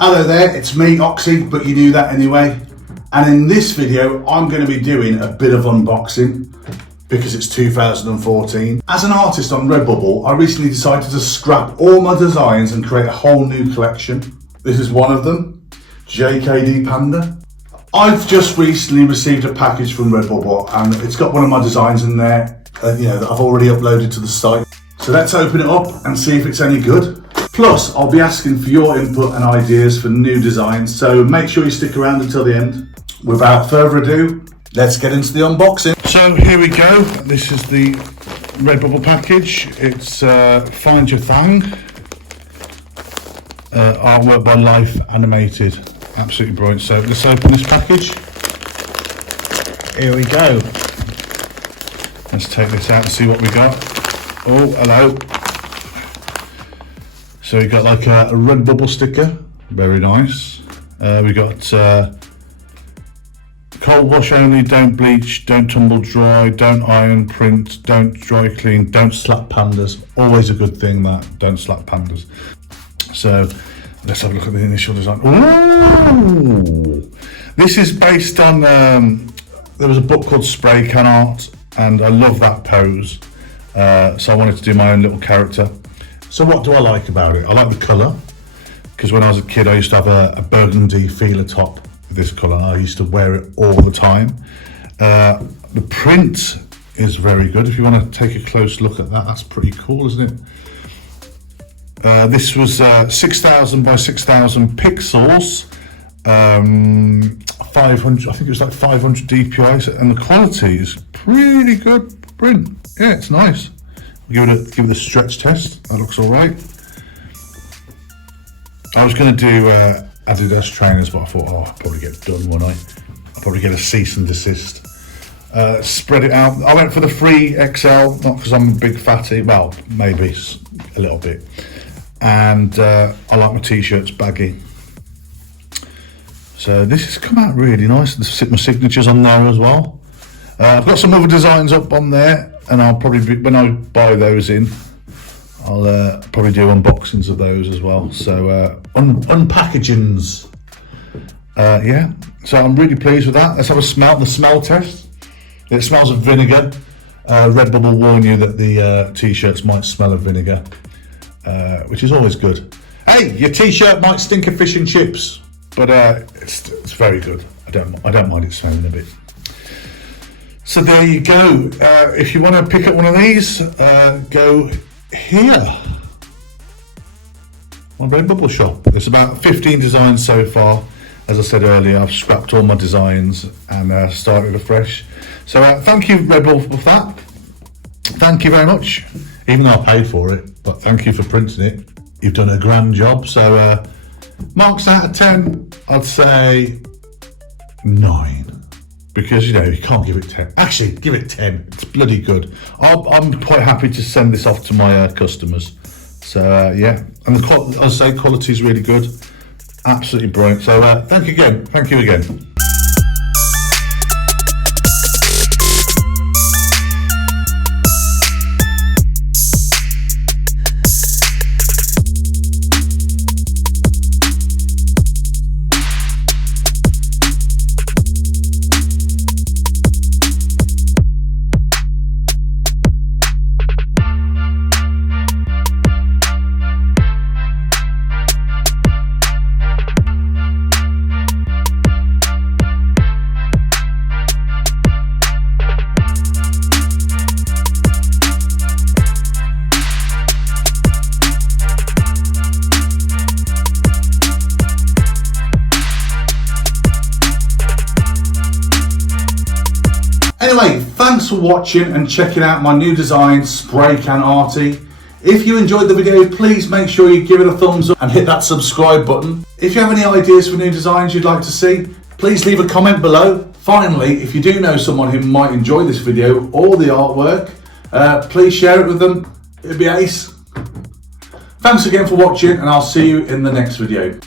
Hello there, it's me, Okse, but you knew that anyway. And in this video, I'm going to be doing a bit of unboxing because it's 2014. As an artist on Redbubble, I recently decided to scrap all my designs and create a whole new collection. This is one of them, JKD Panda. I've just recently received a package from Redbubble and it's got one of my designs in there, that I've already uploaded to the site. So let's open it up and see if it's any good. Plus, I'll be asking for your input and ideas for new designs, so make sure you stick around until the end. Without further ado, let's get into the unboxing. So here we go. This is the Redbubble package. It's Find Your Thang. Artwork by Life Animated. Absolutely brilliant. So let's open this package. Here we go. Let's take this out and see what we got. Oh, hello. So we got like a Redbubble sticker, very nice. We got cold wash only, don't bleach, don't tumble dry, don't iron, print, don't dry clean, don't slap pandas. Always a good thing that, don't slap pandas. So let's have a look at the initial design. Ooh! This is based on, there was a book called Spray Can Art and I love that pose. So I wanted to do my own little character. So what do I like about it? I like the colour, because when I was a kid I used to have a burgundy feeler top with this colour. I used to wear it all the time. The print is very good. If you want to take a close look at that, that's pretty cool, isn't it? This was 6,000 by 6,000 pixels, 500, I think it was like 500 DPI, and the quality is pretty good print. Yeah, it's nice. Give it a stretch test. That looks all right. I was going to do Adidas trainers, but I thought, I'll probably get done, won't I? I'll probably get a cease and desist. Spread it out. I went for the 3XL, not because I'm a big fatty. Well, maybe a little bit. And I like my t-shirts baggy. So this has come out really nice. My signature's on there as well. I've got some other designs up on there. And I'll probably, when I buy those in, I'll probably do unboxings of those as well. So unpackagings. Yeah, so I'm really pleased with that. Let's have the smell test. It smells of vinegar. Redbubble warn you that the t-shirts might smell of vinegar, which is always good. Hey, your t-shirt might stink of fish and chips, but it's very good. I don't mind it smelling a bit. So there you go. If you want to pick up one of these, go here. My Redbubble shop. There's about 15 designs so far. As I said earlier, I've scrapped all my designs and started afresh. So thank you, Redbubble, for that. Thank you very much. Even though I paid for it, but thank you for printing it. You've done a grand job. So marks out of 10, I'd say 9. Because, you can't give it 10. Actually, give it 10. It's bloody good. I'm quite happy to send this off to my customers. So, yeah. And as I say, quality is really good. Absolutely brilliant. So, thank you again. Thank you again. Anyway, thanks for watching and checking out my new design, Spray Can Arty. If you enjoyed the video, please make sure you give it a thumbs up and hit that subscribe button. If you have any ideas for new designs you'd like to see, please leave a comment below. Finally, if you do know someone who might enjoy this video or the artwork, please share it with them. It'd be ace. Thanks again for watching and I'll see you in the next video.